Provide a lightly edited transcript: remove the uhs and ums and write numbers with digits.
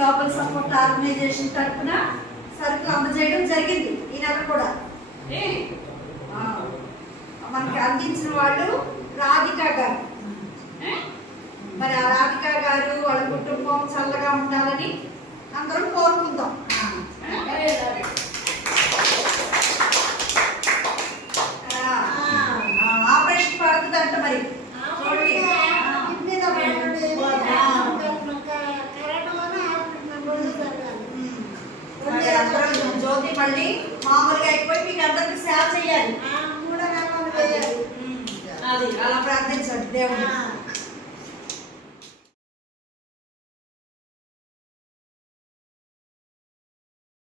Global support organisation తరఫున సరుకులు అందజేయడం జరిగింది ఈ నెల కూడా. మనకి అందించిన వాళ్ళు రాధిక గారు. మరి ఆ రాధిక గారు వాళ్ళ కుటుంబం చల్లగా ఉండాలని అందరం కోరుకుందాం. ఆపరేషన్ పడుతుందంట మరి జ్యోతి మళ్ళీ మామూలుగా అయిపోయి మీకు అందరికి సేవ చేయాలి. అది అలా ప్రార్థించండి దేవుడు.